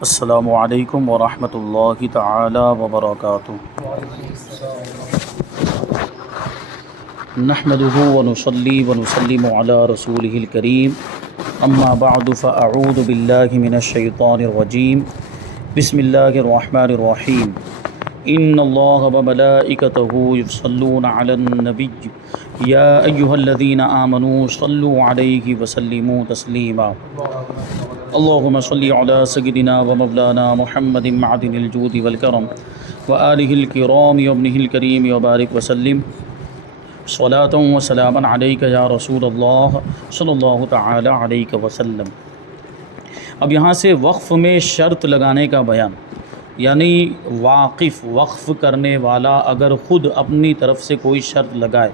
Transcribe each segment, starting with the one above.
السلام علیکم ورحمۃ اللہ تعالی وبرکاتہ۔ نحمده ونصلي ونسلم على رسوله الكريم، اما بعد فاعوذ باللہ من الشیطان الرجیم، بسم اللہ الرحمن الرحیم۔ ان اللہ وملائکتہ یصلون علی النبی یا ایہا الذین آمنوا صلوا علیہ وسلموا تسلیما۔ اللہم صلی علی سیدنا و مولانا محمد معدن الجود والکرم وآلہ الکرام وابنہ الکریم وبارک وسلم صلاۃ و سلاما علیک یا رسول اللہ صلی اللہ تعالی علیہ وسلم۔ اب یہاں سے وقف میں شرط لگانے کا بیان، یعنی وقف کرنے والا اگر خود اپنی طرف سے کوئی شرط لگائے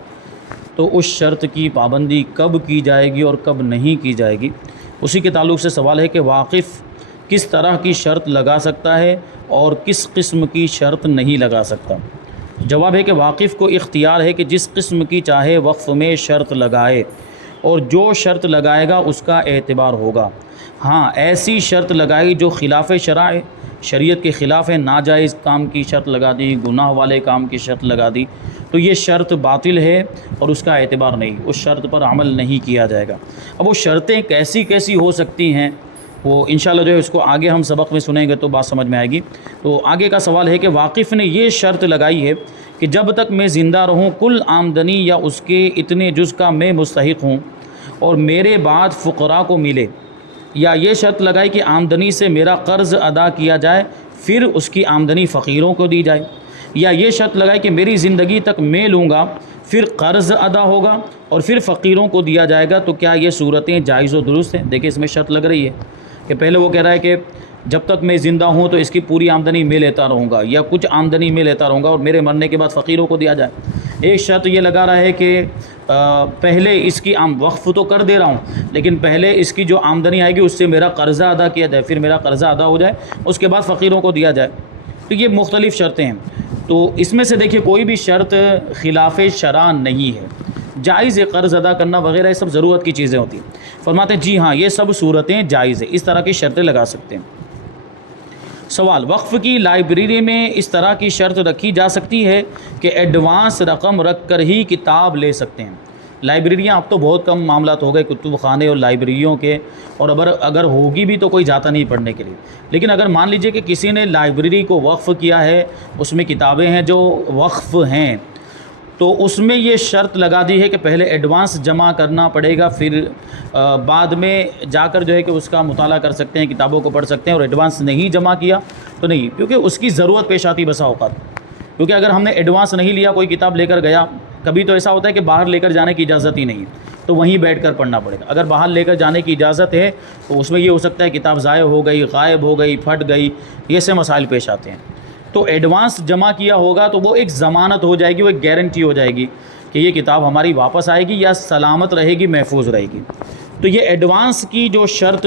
تو اس شرط کی پابندی کب کی جائے گی اور کب نہیں کی جائے گی، اسی کے تعلق سے سوال ہے کہ واقف کس طرح کی شرط لگا سکتا ہے اور کس قسم کی شرط نہیں لگا سکتا۔ جواب ہے کہ واقف کو اختیار ہے کہ جس قسم کی چاہے وقف میں شرط لگائے، اور جو شرط لگائے گا اس کا اعتبار ہوگا۔ ہاں، ایسی شرط لگائی جو خلاف شرع، شریعت کے خلاف ہے، ناجائز کام کی شرط لگا دی، گناہ والے کام کی شرط لگا دی، تو یہ شرط باطل ہے اور اس کا اعتبار نہیں، اس شرط پر عمل نہیں کیا جائے گا۔ اب وہ شرطیں کیسی کیسی ہو سکتی ہیں، وہ انشاءاللہ جو ہے اس کو آگے ہم سبق میں سنیں گے تو بات سمجھ میں آئے گی۔ تو آگے کا سوال ہے کہ واقف نے یہ شرط لگائی ہے کہ جب تک میں زندہ رہوں کل آمدنی یا اس کے اتنے جز کا میں مستحق ہوں اور میرے بعد فقراء کو ملے، یا یہ شرط لگائی کہ آمدنی سے میرا قرض ادا کیا جائے پھر اس کی آمدنی فقیروں کو دی جائے، یا یہ شرط لگائی کہ میری زندگی تک میں لوں گا پھر قرض ادا ہوگا اور پھر فقیروں کو دیا جائے گا، تو کیا یہ صورتیں جائز و درست ہیں؟ دیکھیں اس میں شرط لگ رہی ہے کہ پہلے وہ کہہ رہا ہے کہ جب تک میں زندہ ہوں تو اس کی پوری آمدنی میں لیتا رہوں گا یا کچھ آمدنی میں لیتا رہوں گا اور میرے مرنے کے بعد فقیروں کو دیا جائے۔ ایک شرط یہ لگا رہا ہے کہ پہلے اس کی وقف تو کر دے رہا ہوں لیکن پہلے اس کی جو آمدنی آئے گی اس سے میرا قرضہ ادا کیا جائے، پھر میرا قرضہ ادا ہو جائے اس کے بعد فقیروں کو دیا جائے۔ تو یہ مختلف شرطیں ہیں، تو اس میں سے دیکھیے کوئی بھی شرط خلاف شرع نہیں ہے، جائز ہے، قرض ادا کرنا وغیرہ یہ سب ضرورت کی چیزیں ہوتی ہیں۔ فرماتے ہیں جی ہاں یہ سب صورتیں جائز ہیں، اس طرح کی شرطیں لگا سکتے ہیں۔ سوال، وقف کی لائبریری میں اس طرح کی شرط رکھی جا سکتی ہے کہ ایڈوانس رقم رکھ کر ہی کتاب لے سکتے ہیں؟ لائبریریاں اب تو بہت کم معاملات ہو گئے کتب خانے اور لائبریریوں کے، اور اگر ہوگی بھی تو کوئی جاتا نہیں پڑھنے کے لیے، لیکن اگر مان لیجئے کہ کسی نے لائبریری کو وقف کیا ہے، اس میں کتابیں ہیں جو وقف ہیں، تو اس میں یہ شرط لگا دی ہے کہ پہلے ایڈوانس جمع کرنا پڑے گا، پھر بعد میں جا کر جو ہے کہ اس کا مطالعہ کر سکتے ہیں، کتابوں کو پڑھ سکتے ہیں، اور ایڈوانس نہیں جمع کیا تو نہیں، کیونکہ اس کی ضرورت پیش آتی بسا اوقات، کیونکہ اگر ہم نے ایڈوانس نہیں لیا، کوئی کتاب لے کر گیا، کبھی تو ایسا ہوتا ہے کہ باہر لے کر جانے کی اجازت ہی نہیں ہے تو وہیں بیٹھ کر پڑھنا پڑے گا۔ اگر باہر لے کر جانے کی اجازت ہے تو اس میں یہ ہو سکتا ہے کتاب ضائع ہو گئی، غائب ہو گئی، پھٹ گئی، یہ سے مسائل پیش آتے ہیں۔ تو ایڈوانس جمع کیا ہوگا تو وہ ایک ضمانت ہو جائے گی، وہ ایک گارنٹی ہو جائے گی کہ یہ کتاب ہماری واپس آئے گی یا سلامت رہے گی، محفوظ رہے گی۔ تو یہ ایڈوانس کی جو شرط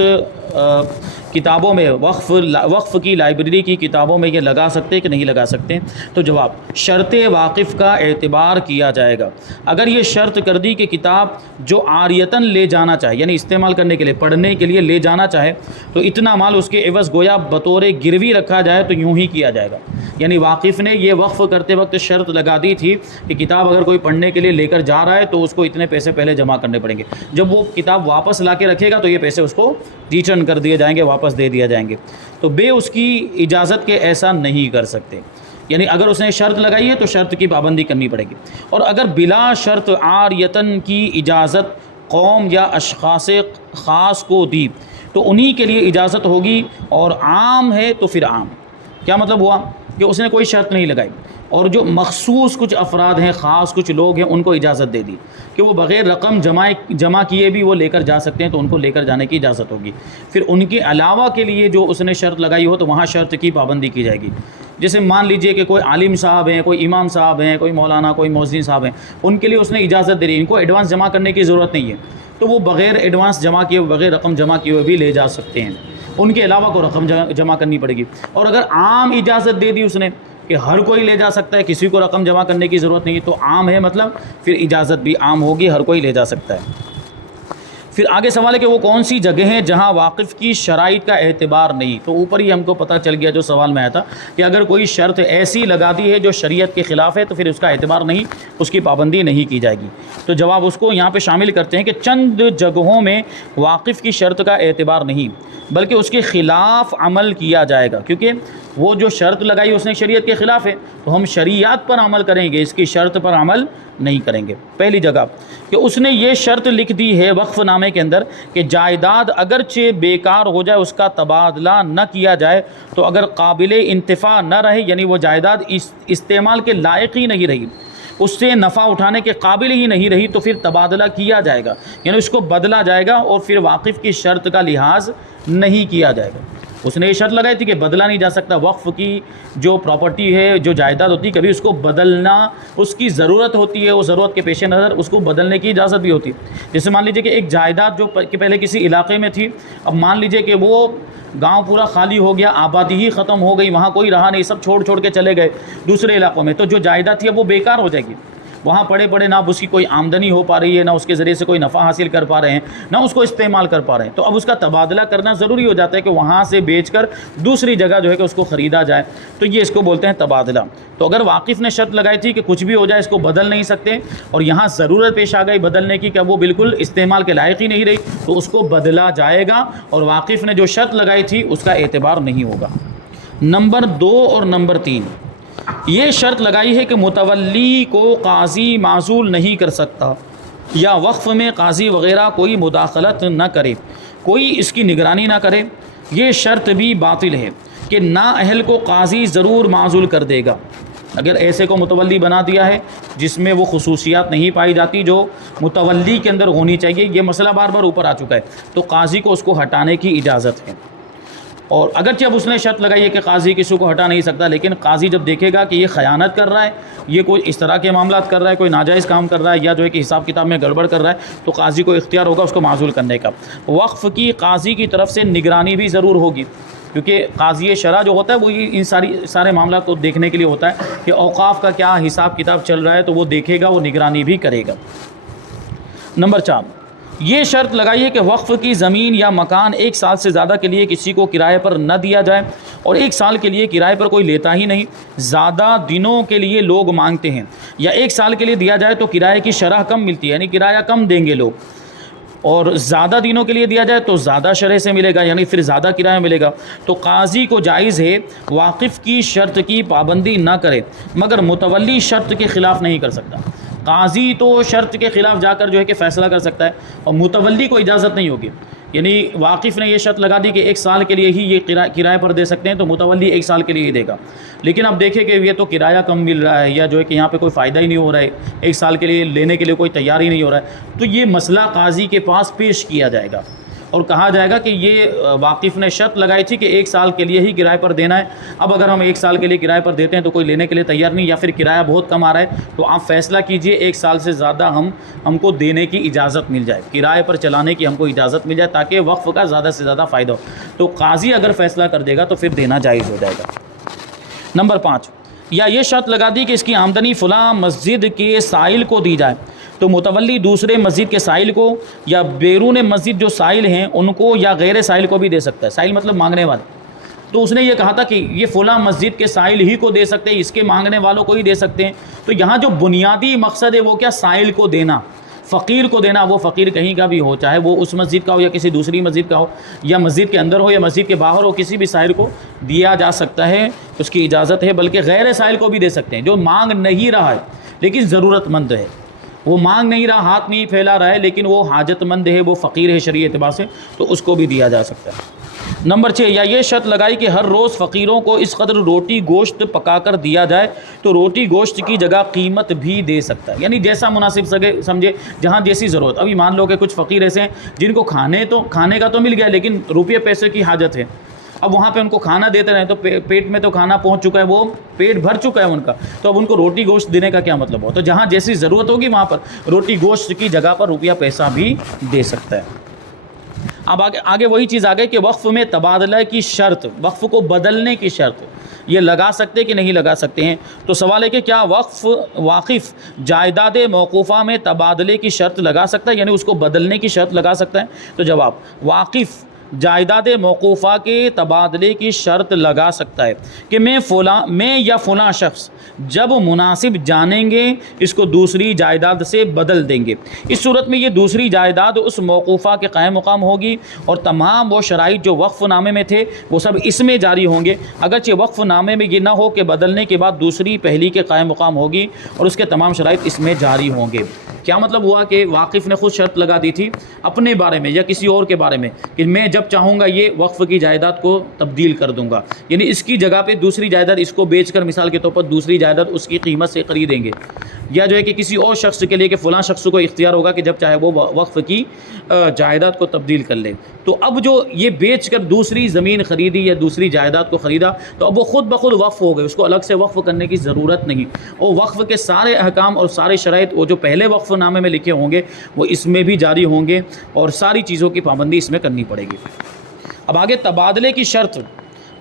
کتابوں میں وقف کی لائبریری کی کتابوں میں یہ لگا سکتے کہ نہیں لگا سکتے؟ تو جواب، شرط واقف کا اعتبار کیا جائے گا۔ اگر یہ شرط کر دی کہ کتاب جو عاریتاً لے جانا چاہے، یعنی استعمال کرنے کے لیے، پڑھنے کے لیے لے جانا چاہے، تو اتنا مال اس کے عوض گویا بطور گروی رکھا جائے تو یوں ہی کیا جائے گا۔ یعنی واقف نے یہ وقف کرتے وقت شرط لگا دی تھی کہ کتاب اگر کوئی پڑھنے کے لیے لے کر جا رہا ہے تو اس کو اتنے پیسے پہلے جمع کرنے پڑیں گے، جب وہ کتاب واپس لا کے رکھے گا تو یہ پیسے اس کو ریٹرن کر دیے جائیں گے، واپس دے دیا جائیں گے۔ تو بے اس کی اجازت کے ایسا نہیں کر سکتے، یعنی اگر اس نے شرط لگائی ہے تو شرط کی پابندی کرنی پڑے گی، اور اگر بلا شرط عاریتاً کی اجازت قوم یا اشخاص خاص کو دی تو انہی کے لیے اجازت ہوگی، اور عام ہے تو پھر عام۔ کیا مطلب ہوا کہ اس نے کوئی شرط نہیں لگائی اور جو مخصوص کچھ افراد ہیں، خاص کچھ لوگ ہیں، ان کو اجازت دے دی کہ وہ بغیر رقم جمع کیے بھی وہ لے کر جا سکتے ہیں، تو ان کو لے کر جانے کی اجازت ہوگی۔ پھر ان کے علاوہ کے لیے جو اس نے شرط لگائی ہو تو وہاں شرط کی پابندی کی جائے گی۔ جیسے مان لیجئے کہ کوئی عالم صاحب ہیں، کوئی امام صاحب ہیں، کوئی مولانا، کوئی مؤذن صاحب ہیں، ان کے لیے اس نے اجازت دے دی، ان کو ایڈوانس جمع کرنے کی ضرورت نہیں ہے، تو وہ بغیر ایڈوانس جمع کیے، بغیر رقم جمع کیے ہوئے بھی لے جا سکتے ہیں، ان کے علاوہ کو رقم جمع کرنی پڑے گی۔ اور اگر عام اجازت دے دی اس نے کہ ہر کوئی لے جا سکتا ہے، کسی کو رقم جمع کرنے کی ضرورت نہیں ہے، تو عام ہے، مطلب پھر اجازت بھی عام ہوگی، ہر کوئی لے جا سکتا ہے۔ پھر آگے سوال ہے کہ وہ کون سی جگہ ہیں جہاں واقف کی شرائط کا اعتبار نہیں. تو اوپر ہی ہم کو پتہ چل گیا جو سوال میں آیا تھا کہ اگر کوئی شرط ایسی لگا دی ہے جو شریعت کے خلاف ہے تو پھر اس کا اعتبار نہیں, اس کی پابندی نہیں کی جائے گی. تو جواب اس کو یہاں پہ شامل کرتے ہیں کہ چند جگہوں میں واقف کی شرط کا اعتبار نہیں بلکہ اس کے خلاف عمل کیا جائے گا, کیونکہ وہ جو شرط لگائی اس نے شریعت کے خلاف ہے تو ہم شریعت پر عمل کریں گے, اس کی شرط پر عمل نہیں کریں گے. پہلی جگہ کہ اس نے یہ شرط لکھ دی ہے وقف نامے کے اندر کہ جائیداد اگرچہ بیکار ہو جائے, اس کا تبادلہ نہ کیا جائے, تو اگر قابل انتفاع نہ رہے یعنی وہ جائیداد استعمال کے لائق ہی نہیں رہی, اس سے نفع اٹھانے کے قابل ہی نہیں رہی, تو پھر تبادلہ کیا جائے گا, یعنی اس کو بدلا جائے گا اور پھر واقف کی شرط کا لحاظ نہیں کیا جائے گا. اس نے یہ شرط لگائی تھی کہ بدلا نہیں جا سکتا. وقف کی جو پراپرٹی ہے, جو جائیداد ہوتی ہے, کبھی اس کو بدلنا اس کی ضرورت ہوتی ہے, وہ ضرورت کے پیش نظر اس کو بدلنے کی اجازت بھی ہوتی ہے. جیسے مان لیجئے کہ ایک جائیداد جو پہلے کسی علاقے میں تھی, اب مان لیجئے کہ وہ گاؤں پورا خالی ہو گیا, آبادی ہی ختم ہو گئی, وہاں کوئی رہا نہیں, سب چھوڑ کے چلے گئے دوسرے علاقوں میں, تو جو جائیداد تھی اب وہ بیکار ہو جائے گی. وہاں پڑے نہ اس کی کوئی آمدنی ہو پا رہی ہے, نہ اس کے ذریعے سے کوئی نفع حاصل کر پا رہے ہیں, نہ اس کو استعمال کر پا رہے ہیں, تو اب اس کا تبادلہ کرنا ضروری ہو جاتا ہے کہ وہاں سے بیچ کر دوسری جگہ جو ہے کہ اس کو خریدا جائے. تو یہ اس کو بولتے ہیں تبادلہ. تو اگر واقف نے شرط لگائی تھی کہ کچھ بھی ہو جائے اس کو بدل نہیں سکتے, اور یہاں ضرورت پیش آ گئی بدلنے کی کہ وہ بالکل استعمال کے لائق ہی نہیں رہی, تو اس کو بدلا جائے گا, اور واقف نے جو شرط لگائی تھی اس کا اعتبار نہیں ہوگا. نمبر 2 اور نمبر 3, یہ شرط لگائی ہے کہ متولی کو قاضی معزول نہیں کر سکتا, یا وقف میں قاضی وغیرہ کوئی مداخلت نہ کرے, کوئی اس کی نگرانی نہ کرے. یہ شرط بھی باطل ہے کہ نااہل کو قاضی ضرور معزول کر دے گا. اگر ایسے کو متولی بنا دیا ہے جس میں وہ خصوصیات نہیں پائی جاتی جو متولی کے اندر ہونی چاہیے, یہ مسئلہ بار بار اوپر آ چکا ہے, تو قاضی کو اس کو ہٹانے کی اجازت ہے. اور اگرچہ اب اس نے شرط لگائی ہے کہ قاضی کسی کو ہٹا نہیں سکتا, لیکن قاضی جب دیکھے گا کہ یہ خیانت کر رہا ہے, یہ کوئی اس طرح کے معاملات کر رہا ہے, کوئی ناجائز کام کر رہا ہے, یا جو ہے کہ حساب کتاب میں گڑبڑ کر رہا ہے, تو قاضی کو اختیار ہوگا اس کو معزول کرنے کا. وقف کی قاضی کی طرف سے نگرانی بھی ضرور ہوگی, کیونکہ قاضی شرع جو ہوتا ہے وہ ان سارے معاملات کو دیکھنے کے لیے ہوتا ہے کہ اوقاف کا کیا حساب کتاب چل رہا ہے, تو وہ دیکھے گا, وہ نگرانی بھی کرے گا. نمبر 4, یہ شرط لگائی ہے کہ وقف کی زمین یا مکان 1 سال سے زیادہ کے لیے کسی کو کرائے پر نہ دیا جائے, اور 1 سال کے لیے کرائے پر کوئی لیتا ہی نہیں. زیادہ دنوں کے لیے لوگ مانگتے ہیں, یا 1 سال کے لیے دیا جائے تو کرائے کی شرح کم ملتی ہے, یعنی کرایہ کم دیں گے لوگ, اور زیادہ دنوں کے لیے دیا جائے تو زیادہ شرح سے ملے گا, یعنی پھر زیادہ کرایہ ملے گا. تو قاضی کو جائز ہے واقف کی شرط کی پابندی نہ کرے, مگر متولی شرط کے خلاف نہیں کر سکتا. قاضی تو شرط کے خلاف جا کر جو ہے کہ فیصلہ کر سکتا ہے, اور متولی کو اجازت نہیں ہوگی. یعنی واقف نے یہ شرط لگا دی کہ 1 سال کے لیے ہی یہ کرائے پر دے سکتے ہیں, تو متولی 1 سال کے لیے ہی دے گا. لیکن اب دیکھیں کہ یہ تو کرایہ کم مل رہا ہے, یا جو ہے کہ یہاں پہ کوئی فائدہ ہی نہیں ہو رہا ہے, 1 سال کے لیے لینے کے لیے کوئی تیار ہی نہیں ہو رہا ہے, تو یہ مسئلہ قاضی کے پاس پیش کیا جائے گا, اور کہا جائے گا کہ یہ واقف نے شرط لگائی تھی کہ 1 سال کے لیے ہی کرائے پر دینا ہے. اب اگر ہم 1 سال کے لیے کرائے پر دیتے ہیں تو کوئی لینے کے لیے تیار نہیں, یا پھر کرایہ بہت کم آ رہا ہے, تو آپ فیصلہ کیجئے 1 سال سے زیادہ ہم کو دینے کی اجازت مل جائے, کرائے پر چلانے کی ہم کو اجازت مل جائے, تاکہ وقف کا زیادہ سے زیادہ فائدہ ہو. تو قاضی اگر فیصلہ کر دے گا تو پھر دینا جائز ہو جائے گا. نمبر 5, یا یہ شرط لگا دی کہ اس کی آمدنی فلاں مسجد کے سائل کو دی جائے, تو متولی دوسرے مسجد کے سائل کو, یا بیرون مسجد جو سائل ہیں ان کو, یا غیر سائل کو بھی دے سکتا ہے. سائل مطلب مانگنے والے. تو اس نے یہ کہا تھا کہ یہ فلاں مسجد کے سائل ہی کو دے سکتے ہیں, اس کے مانگنے والوں کو ہی دے سکتے ہیں. تو یہاں جو بنیادی مقصد ہے وہ کیا, سائل کو دینا, فقیر کو دینا. وہ فقیر کہیں کا بھی ہو, چاہے وہ اس مسجد کا ہو یا کسی دوسری مسجد کا ہو, یا مسجد کے اندر ہو یا مسجد کے باہر ہو, کسی بھی سائل کو دیا جا سکتا ہے, اس کی اجازت ہے. بلکہ غیر سائل کو بھی دے سکتے ہیں, جو مانگ نہیں رہا ہے لیکن ضرورت مند ہے. وہ مانگ نہیں رہا, ہاتھ نہیں پھیلا رہا ہے, لیکن وہ حاجت مند ہے, وہ فقیر ہے شرعی اعتبار سے, تو اس کو بھی دیا جا سکتا ہے. نمبر 6, یا یہ شرط لگائی کہ ہر روز فقیروں کو اس قدر روٹی گوشت پکا کر دیا جائے, تو روٹی گوشت کی جگہ قیمت بھی دے سکتا ہے, یعنی جیسا مناسب سمجھے, جہاں جیسی ضرورت. ابھی مان لو کہ کچھ فقیر ایسے ہیں جن کو کھانے کا تو مل گیا, لیکن روپیے پیسے کی حاجت ہے. اب وہاں پہ ان کو کھانا دیتے رہے تو پیٹ میں تو کھانا پہنچ چکا ہے, وہ پیٹ بھر چکا ہے ان کا, تو اب ان کو روٹی گوشت دینے کا کیا مطلب ہو. تو جہاں جیسی ضرورت ہوگی وہاں پر روٹی گوشت کی جگہ پر روپیہ پیسہ بھی دے سکتا ہے. اب آگے وہی چیز آ گئی کہ وقف میں تبادلہ کی شرط، وقف کو بدلنے کی شرط یہ لگا سکتے کہ نہیں لگا سکتے ہیں؟ تو سوال ہے کہ کیا واقف جائیداد موقوفہ میں تبادلے کی شرط لگا سکتا ہے، یعنی اس کو بدلنے کی شرط لگا سکتا ہے؟ تو جواب، واقف جائیداد موقوفہ کے تبادلے کی شرط لگا سکتا ہے کہ میں یا فلاں شخص جب مناسب جانیں گے اس کو دوسری جائیداد سے بدل دیں گے۔ اس صورت میں یہ دوسری جائیداد اس موقوفہ کے قائم مقام ہوگی اور تمام وہ شرائط جو وقف نامے میں تھے وہ سب اس میں جاری ہوں گے، اگرچہ وقف نامے میں یہ نہ ہو کہ بدلنے کے بعد دوسری پہلی کے قائم مقام ہوگی اور اس کے تمام شرائط اس میں جاری ہوں گے۔ کیا مطلب ہوا کہ واقف نے خود شرط لگا دی تھی اپنے بارے میں یا کسی اور کے بارے میں کہ میں جب چاہوں گا یہ وقف کی جائیداد کو تبدیل کر دوں گا، یعنی اس کی جگہ پہ دوسری جائیداد اس کو بیچ کر مثال کے طور پر دوسری جائیداد اس کی قیمت سے خریدیں گے، یا جو ہے کہ کسی اور شخص کے لیے کہ فلاں شخص کو اختیار ہوگا کہ جب چاہے وہ وقف کی جائیداد کو تبدیل کر لے۔ تو اب جو یہ بیچ کر دوسری زمین خریدی یا دوسری جائیداد کو خریدا تو اب وہ خود بخود وقف ہو گئے، اس کو الگ سے وقف کرنے کی ضرورت نہیں، اور وقف کے سارے احکام اور سارے شرائط وہ جو پہلے وقف نامے میں لکھے ہوں گے وہ اس میں بھی جاری ہوں گے اور ساری چیزوں کی پابندی اس میں کرنی پڑے گی۔ اب آگے تبادلے کی شرط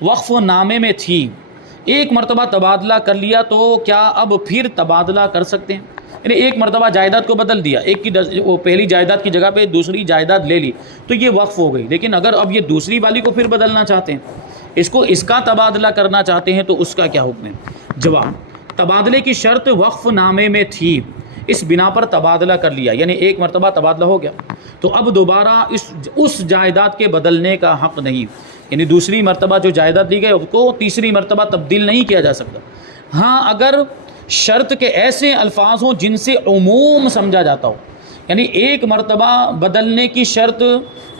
وقف نامے میں تھی، ایک مرتبہ تبادلہ کر لیا تو کیا اب پھر تبادلہ کر سکتے ہیں؟ یعنی ایک مرتبہ جائیداد کو بدل دیا، ایک کی وہ پہلی جائیداد کی جگہ پہ دوسری جائیداد لے لی تو یہ وقف ہو گئی، لیکن اگر اب یہ دوسری والی کو پھر بدلنا چاہتے ہیں، اس کا تبادلہ کرنا چاہتے ہیں تو اس کا کیا حکم ہے؟ جواب، تبادلے کی شرط وقف نامے میں تھی، اس بنا پر تبادلہ کر لیا، یعنی ایک مرتبہ تبادلہ ہو گیا تو اب دوبارہ اس جائیداد کے بدلنے کا حق نہیں، یعنی دوسری مرتبہ جو جائیداد دی گئی اس کو تیسری مرتبہ تبدیل نہیں کیا جا سکتا۔ ہاں اگر شرط کے ایسے الفاظ ہوں جن سے عموم سمجھا جاتا ہو، یعنی ایک مرتبہ بدلنے کی شرط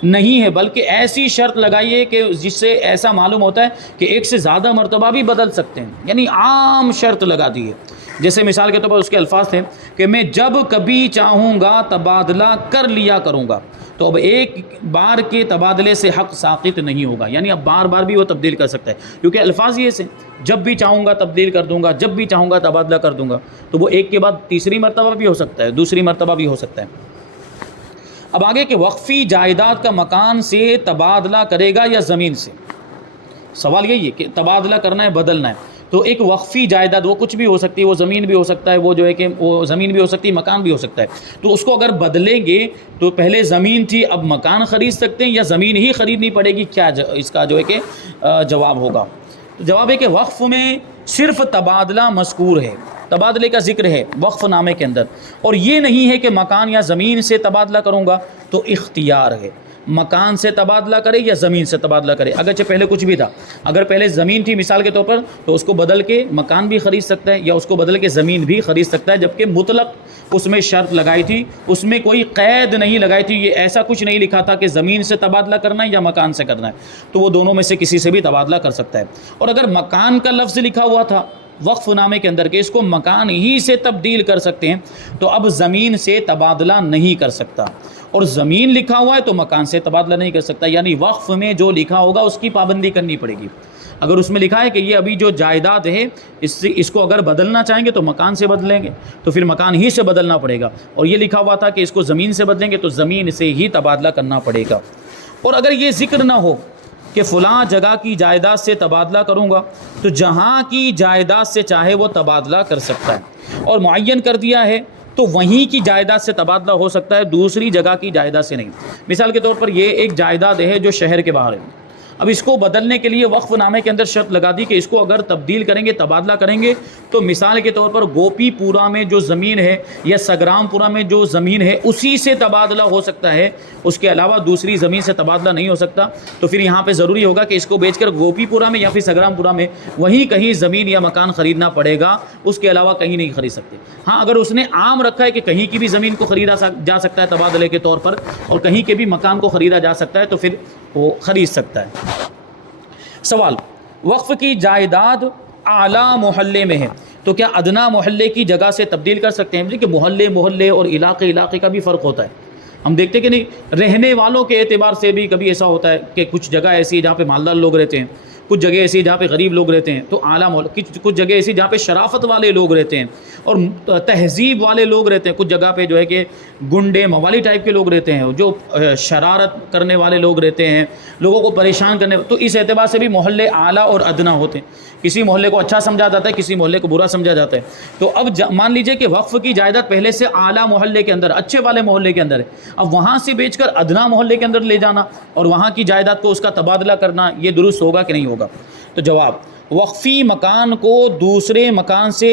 نہیں ہے بلکہ ایسی شرط لگائیے کہ جس سے ایسا معلوم ہوتا ہے کہ ایک سے زیادہ مرتبہ بھی بدل سکتے ہیں، یعنی عام شرط لگا دی ہے۔ جیسے مثال کے طور پر اس کے الفاظ تھے کہ میں جب کبھی چاہوں گا تبادلہ کر لیا کروں گا، تو اب ایک بار کے تبادلے سے حق ساقط نہیں ہوگا، یعنی اب بار بار بھی وہ تبدیل کر سکتا ہے، کیونکہ الفاظ یہ سے جب بھی چاہوں گا تبدیل کر دوں گا، جب بھی چاہوں گا تبادلہ کر دوں گا، تو وہ ایک کے بعد تیسری مرتبہ بھی ہو سکتا ہے، دوسری مرتبہ بھی ہو سکتا ہے۔ اب آگے کہ وقفی جائیداد کا مکان سے تبادلہ کرے گا یا زمین سے؟ سوال یہی ہے کہ تبادلہ کرنا ہے، بدلنا ہے، تو ایک وقفی جائیداد وہ کچھ بھی ہو سکتی ہے، وہ زمین بھی ہو سکتا ہے، وہ جو ہے کہ وہ زمین بھی ہو سکتی ہے، مکان بھی ہو سکتا ہے، تو اس کو اگر بدلیں گے تو پہلے زمین تھی اب مکان خرید سکتے ہیں یا زمین ہی خریدنی پڑے گی؟ کیا اس کا جو ہے کہ جواب ہوگا؟ تو جواب ہے کہ وقف میں صرف تبادلہ مذکور ہے، تبادلے کا ذکر ہے وقف نامے کے اندر، اور یہ نہیں ہے کہ مکان یا زمین سے تبادلہ کروں گا، تو اختیار ہے مکان سے تبادلہ کرے یا زمین سے تبادلہ کرے، اگرچہ پہلے کچھ بھی تھا، اگر پہلے زمین تھی مثال کے طور پر تو اس کو بدل کے مکان بھی خرید سکتا ہے یا اس کو بدل کے زمین بھی خرید سکتا ہے، جبکہ مطلق اس میں شرط لگائی تھی، اس میں کوئی قید نہیں لگائی تھی، یہ ایسا کچھ نہیں لکھا تھا کہ زمین سے تبادلہ کرنا ہے یا مکان سے کرنا ہے، تو وہ دونوں میں سے کسی سے بھی تبادلہ کر سکتا ہے۔ اور اگر مکان کا لفظ لکھا ہوا تھا وقف نامے کے اندر کہ اس کو مکان ہی سے تبدیل کر سکتے ہیں، تو اب زمین سے تبادلہ نہیں کر سکتا، اور زمین لکھا ہوا ہے تو مکان سے تبادلہ نہیں کر سکتا، یعنی وقف میں جو لکھا ہوگا اس کی پابندی کرنی پڑے گی۔ اگر اس میں لکھا ہے کہ یہ ابھی جو جائیداد ہے اس کو اگر بدلنا چاہیں گے تو مکان سے بدلیں گے تو پھر مکان ہی سے بدلنا پڑے گا، اور یہ لکھا ہوا تھا کہ اس کو زمین سے بدلیں گے تو زمین سے ہی تبادلہ کرنا پڑے گا۔ اور اگر یہ ذکر نہ ہو کہ فلاں جگہ کی جائیداد سے تبادلہ کروں گا تو جہاں کی جائیداد سے چاہے وہ تبادلہ کر سکتا ہے، اور معین کر دیا ہے تو وہیں کی جائیداد سے تبادلہ ہو سکتا ہے، دوسری جگہ کی جائیداد سے نہیں۔ مثال کے طور پر یہ ایک جائیداد ہے جو شہر کے باہر ہے، اب اس کو بدلنے کے لیے وقف نامے کے اندر شرط لگا دی کہ اس کو اگر تبدیل کریں گے تبادلہ کریں گے تو مثال کے طور پر گوپی پورہ میں جو زمین ہے یا سگرام پورہ میں جو زمین ہے اسی سے تبادلہ ہو سکتا ہے، اس کے علاوہ دوسری زمین سے تبادلہ نہیں ہو سکتا، تو پھر یہاں پہ ضروری ہوگا کہ اس کو بیچ کر گوپی پورہ میں یا پھر سگرام پورہ میں وہیں کہیں زمین یا مکان خریدنا پڑے گا، اس کے علاوہ کہیں نہیں خرید سکتے۔ ہاں اگر اس نے عام رکھا ہے کہ کہیں کی بھی زمین کو خریدا جا سکتا ہے تبادلے کے طور پر اور کہیں کے بھی مکان کو خریدا جا سکتا ہے تو پھر وہ خرید سکتا ہے۔ سوال، وقف کی جائیداد اعلیٰ محلے میں ہے تو کیا ادنا محلے کی جگہ سے تبدیل کر سکتے ہیں؟ کہ محلے اور علاقے کا بھی فرق ہوتا ہے، ہم دیکھتے کہ نہیں رہنے والوں کے اعتبار سے بھی کبھی ایسا ہوتا ہے کہ کچھ جگہ ایسی ہے جہاں پہ مالدار لوگ رہتے ہیں کچھ جگہ ایسی جہاں پہ غریب لوگ رہتے ہیں تو اعلیٰ محلہ، کچھ جگہ ایسی جہاں پہ شرافت والے لوگ رہتے ہیں اور تہذیب والے لوگ رہتے ہیں، کچھ جگہ پہ جو ہے کہ گنڈے موالی ٹائپ کے لوگ رہتے ہیں، جو شرارت کرنے والے لوگ رہتے ہیں، لوگوں کو پریشان کرنے، تو اس اعتبار سے بھی محلے اعلیٰ اور ادنا ہوتے ہیں۔ کسی محلے کو اچھا سمجھا جاتا ہے، کسی محلے کو برا سمجھا جاتا ہے۔ تو اب مان لیجئے کہ وقف کی جائیداد پہلے سے اعلیٰ محلے کے اندر، اچھے والے محلے کے اندر ہے، اب وہاں سے بیچ کر ادنا محلے کے اندر لے جانا اور وہاں کی جائیداد کو اس کا تبادلہ کرنا، یہ درست ہوگا کہ نہیں ہوگا؟ تو جواب، وقفی مکان کو دوسرے مکان سے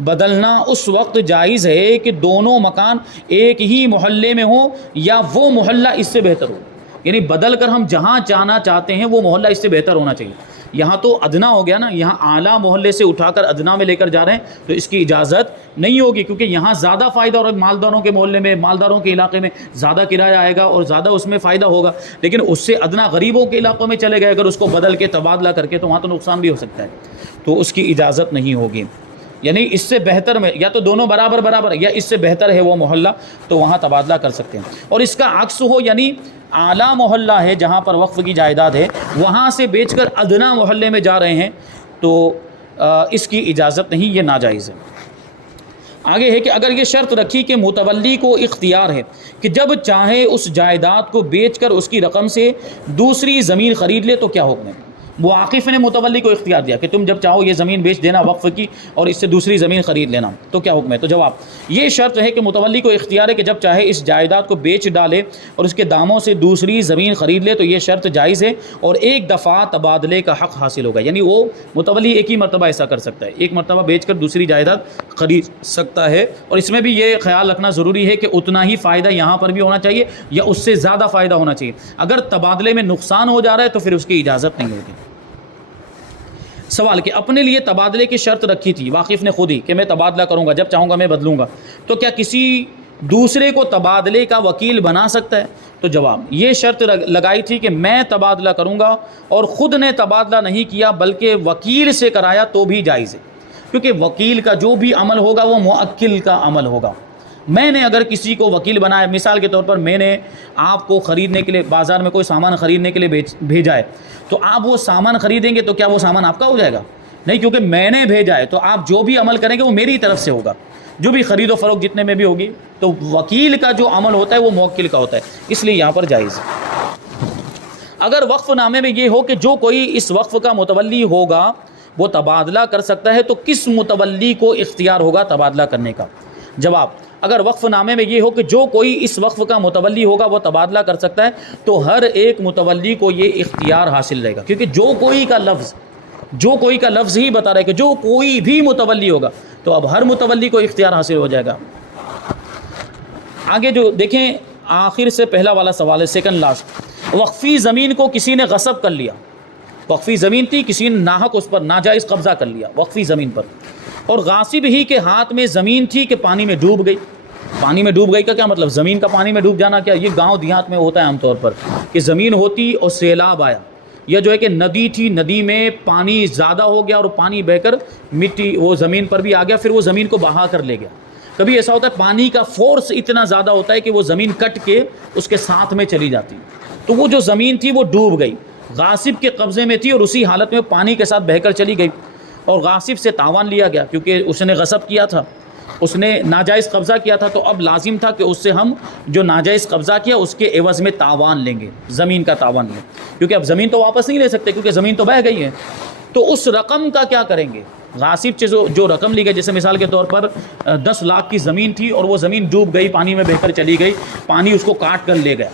بدلنا اس وقت جائز ہے کہ دونوں مکان ایک ہی محلے میں ہوں یا وہ محلہ اس سے بہتر ہو، یعنی بدل کر ہم جہاں جانا چاہتے ہیں وہ محلہ اس سے بہتر ہونا چاہیے۔ یہاں تو ادنا ہو گیا نا، یہاں اعلیٰ محلے سے اٹھا کر ادنا میں لے کر جا رہے ہیں تو اس کی اجازت نہیں ہوگی، کیونکہ یہاں زیادہ فائدہ، اور مالداروں کے محلے میں، مالداروں کے علاقے میں زیادہ کرایہ آئے گا اور زیادہ اس میں فائدہ ہوگا، لیکن اس سے ادنا غریبوں کے علاقوں میں چلے گئے اگر اس کو بدل کے تبادلہ کر کے، تو وہاں تو نقصان بھی ہو سکتا ہے، تو اس کی اجازت نہیں ہوگی۔ یعنی اس سے بہتر میں یا تو دونوں برابر یا اس سے بہتر ہے وہ محلہ، تو وہاں تبادلہ کر سکتے ہیں۔ اور اس کا عکس ہو، یعنی اعلیٰ محلہ ہے جہاں پر وقف کی جائیداد ہے، وہاں سے بیچ کر ادنا محلے میں جا رہے ہیں تو اس کی اجازت نہیں، یہ ناجائز ہے۔ آگے ہے کہ اگر یہ شرط رکھی کہ متولی کو اختیار ہے کہ جب چاہے اس جائیداد کو بیچ کر اس کی رقم سے دوسری زمین خرید لے، تو کیا حکم ہے؟ واقف نے متولی کو اختیار دیا کہ تم جب چاہو یہ زمین بیچ دینا وقف کی اور اس سے دوسری زمین خرید لینا، تو کیا حکم ہے؟ تو جواب، یہ شرط ہے کہ متولی کو اختیار ہے کہ جب چاہے اس جائیداد کو بیچ ڈالے اور اس کے داموں سے دوسری زمین خرید لے، تو یہ شرط جائز ہے اور ایک دفعہ تبادلے کا حق حاصل ہوگا، یعنی وہ متولی ایک ہی مرتبہ ایسا کر سکتا ہے، ایک مرتبہ بیچ کر دوسری جائیداد خرید سکتا ہے۔ اور اس میں بھی یہ خیال رکھنا ضروری ہے کہ اتنا ہی فائدہ یہاں پر بھی ہونا چاہیے یا اس سے زیادہ فائدہ ہونا چاہیے، اگر تبادلے میں نقصان ہو جا رہا ہے تو پھر اس کی اجازت نہیں ہوگی۔ سوال کہ اپنے لیے تبادلے کی شرط رکھی تھی واقف نے خود ہی کہ میں تبادلہ کروں گا، جب چاہوں گا میں بدلوں گا، تو کیا کسی دوسرے کو تبادلے کا وکیل بنا سکتا ہے؟ تو جواب، یہ شرط لگائی تھی کہ میں تبادلہ کروں گا اور خود نے تبادلہ نہیں کیا بلکہ وکیل سے کرایا تو بھی جائز ہے، کیونکہ وکیل کا جو بھی عمل ہوگا وہ موکل کا عمل ہوگا۔ میں نے اگر کسی کو وکیل بنایا، مثال کے طور پر میں نے آپ کو خریدنے کے لیے بازار میں کوئی سامان خریدنے کے لیے بھیجا ہے، تو آپ وہ سامان خریدیں گے تو کیا وہ سامان آپ کا ہو جائے گا؟ نہیں، کیونکہ میں نے بھیجا ہے، تو آپ جو بھی عمل کریں گے وہ میری طرف سے ہوگا، جو بھی خرید و فروخت جتنے میں بھی ہوگی، تو وکیل کا جو عمل ہوتا ہے وہ موکل کا ہوتا ہے، اس لیے یہاں پر جائز ہے۔ اگر وقف نامے میں یہ ہو کہ جو کوئی اس وقف کا متولی ہوگا وہ تبادلہ کر سکتا ہے، تو کس متولی کو اختیار ہوگا تبادلہ کرنے کا؟ جواب، اگر وقف نامے میں یہ ہو کہ جو کوئی اس وقف کا متولی ہوگا وہ تبادلہ کر سکتا ہے، تو ہر ایک متولی کو یہ اختیار حاصل رہے گا، کیونکہ جو کوئی کا لفظ ہی بتا رہا ہے کہ جو کوئی بھی متولی ہوگا، تو اب ہر متولی کو اختیار حاصل ہو جائے گا۔ آگے جو دیکھیں، آخر سے پہلا والا سوال ہے، سیکنڈ لاسٹ۔ وقفی زمین کو کسی نے غصب کر لیا، وقفی زمین تھی، کسی نے ناحق اس پر ناجائز قبضہ کر لیا وقفی زمین پر، اور غاصب ہی کے ہاتھ میں زمین تھی کہ پانی میں ڈوب گئی۔ پانی میں ڈوب گئی کا کیا مطلب؟ زمین کا پانی میں ڈوب جانا کیا؟ یہ گاؤں دیہات میں ہوتا ہے عام طور پر کہ زمین ہوتی اور سیلاب آیا، یا جو ہے کہ ندی تھی، ندی میں پانی زیادہ ہو گیا اور پانی بہہ کر مٹی وہ زمین پر بھی آ گیا، پھر وہ زمین کو بہا کر لے گیا۔ کبھی ایسا ہوتا ہے پانی کا فورس اتنا زیادہ ہوتا ہے کہ وہ زمین کٹ کے اس کے ساتھ میں چلی جاتی، تو وہ جو زمین تھی وہ ڈوب گئی، غاصب کے قبضے میں تھی اور اسی حالت میں پانی کے ساتھ بہہ کر چلی گئی، اور غاصب سے تاوان لیا گیا کیونکہ اس نے غصب کیا تھا، اس نے ناجائز قبضہ کیا تھا، تو اب لازم تھا کہ اس سے ہم جو ناجائز قبضہ کیا اس کے عوض میں تاوان لیں گے، زمین کا تاوان لیں، کیونکہ اب زمین تو واپس نہیں لے سکتے کیونکہ زمین تو بہہ گئی ہے۔ تو اس رقم کا کیا کریں گے؟ غاصب سے جو رقم لی گئی، جیسے مثال کے طور پر 10 لاکھ کی زمین تھی اور وہ زمین ڈوب گئی، پانی میں بہہ کر چلی گئی، پانی اس کو کاٹ کر لے گیا،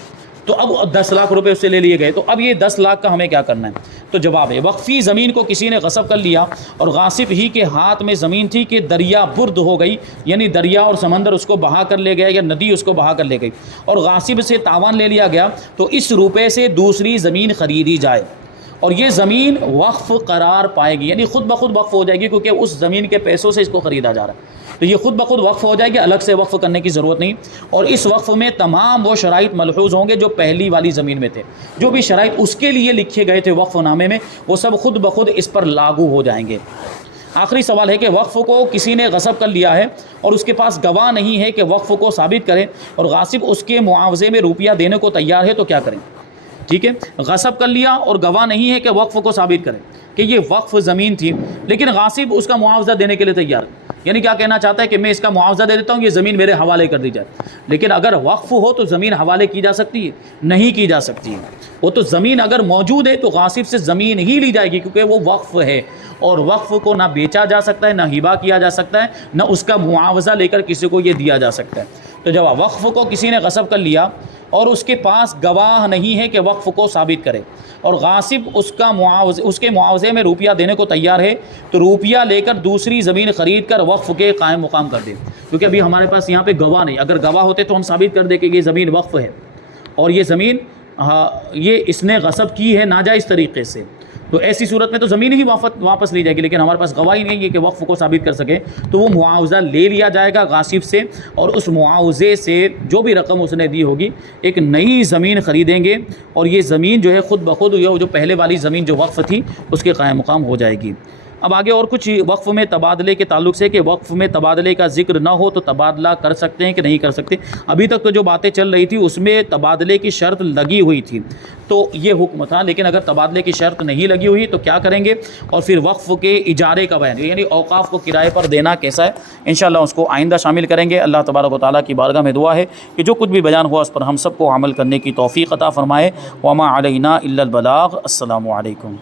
تو اب 10 لاکھ روپے اس سے لے لیے گئے، تو اب یہ 10 لاکھ کا ہمیں کیا کرنا ہے؟ تو جواب ہے، وقفی زمین کو کسی نے غصب کر لیا اور غاصب ہی کے ہاتھ میں زمین تھی کہ دریا برد ہو گئی، یعنی دریا اور سمندر اس کو بہا کر لے گیا یا ندی اس کو بہا کر لے گئی، اور غاصب سے تاوان لے لیا گیا، تو اس روپے سے دوسری زمین خریدی جائے اور یہ زمین وقف قرار پائے گی، یعنی خود بخود وقف ہو جائے گی، کیونکہ اس زمین کے پیسوں سے اس کو خریدا جا رہا ہے، تو یہ خود بخود وقف ہو جائے گی، الگ سے وقف کرنے کی ضرورت نہیں۔ اور اس وقف میں تمام وہ شرائط ملحوظ ہوں گے جو پہلی والی زمین میں تھے، جو بھی شرائط اس کے لیے لکھے گئے تھے وقف نامے میں، وہ سب خود بخود اس پر لاگو ہو جائیں گے۔ آخری سوال ہے کہ وقف کو کسی نے غصب کر لیا ہے اور اس کے پاس گواہ نہیں ہے کہ وقف کو ثابت کرے، اور غاصب اس کے معاوضے میں روپیہ دینے کو تیار ہے، تو کیا کریں؟ ٹھیک ہے، غصب کر لیا اور گواہ نہیں ہے کہ وقف کو ثابت کرے کہ یہ وقف زمین تھی، لیکن غاصب اس کا معاوضہ دینے کے لیے تیار ہے، یعنی کیا کہنا چاہتا ہے کہ میں اس کا معاوضہ دے دیتا ہوں، یہ زمین میرے حوالے کر دی جائے۔ لیکن اگر وقف ہو تو زمین حوالے کی جا سکتی ہے؟ نہیں کی جا سکتی ہے، وہ تو زمین اگر موجود ہے تو غاصب سے زمین ہی لی جائے گی، کیونکہ وہ وقف ہے، اور وقف کو نہ بیچا جا سکتا ہے، نہ ہبہ کیا جا سکتا ہے، نہ اس کا معاوضہ لے کر کسی کو یہ دیا جا سکتا ہے۔ تو جب وقف کو کسی نے غصب کر لیا اور اس کے پاس گواہ نہیں ہے کہ وقف کو ثابت کرے، اور غاصب اس کے معاوضے میں روپیہ دینے کو تیار ہے، تو روپیہ لے کر دوسری زمین خرید کر وقف کے قائم مقام کر دے، کیونکہ ابھی ہمارے پاس یہاں پہ گواہ نہیں، اگر گواہ ہوتے تو ہم ثابت کر دیں کہ یہ زمین وقف ہے اور یہ زمین یہ اس نے غصب کی ہے ناجائز طریقے سے، تو ایسی صورت میں تو زمین ہی واپس لی جائے گی، لیکن ہمارے پاس گواہی نہیں ہے کہ وقف کو ثابت کر سکے، تو وہ معاوضہ لے لیا جائے گا غاصب سے، اور اس معاوضے سے جو بھی رقم اس نے دی ہوگی ایک نئی زمین خریدیں گے، اور یہ زمین جو ہے خود بخود جو پہلے والی زمین جو وقف تھی اس کے قائم مقام ہو جائے گی۔ اب آگے اور کچھ وقف میں تبادلے کے تعلق سے کہ وقف میں تبادلے کا ذکر نہ ہو تو تبادلہ کر سکتے ہیں کہ نہیں کر سکتے۔ ابھی تک تو جو باتیں چل رہی تھی اس میں تبادلے کی شرط لگی ہوئی تھی تو یہ حکم تھا، لیکن اگر تبادلے کی شرط نہیں لگی ہوئی تو کیا کریں گے، اور پھر وقف کے اجارے کا بیان، یعنی اوقاف کو کرائے پر دینا کیسا ہے، انشاءاللہ اس کو آئندہ شامل کریں گے۔ اللہ تبارک و تعالیٰ کی بارگاہ میں دعا ہے کہ جو کچھ بھی بیان ہوا اس پر ہم سب کو عمل کرنے کی توفیق عطا فرمائے۔ وما علینا الا البلاغ۔ السلام علیکم۔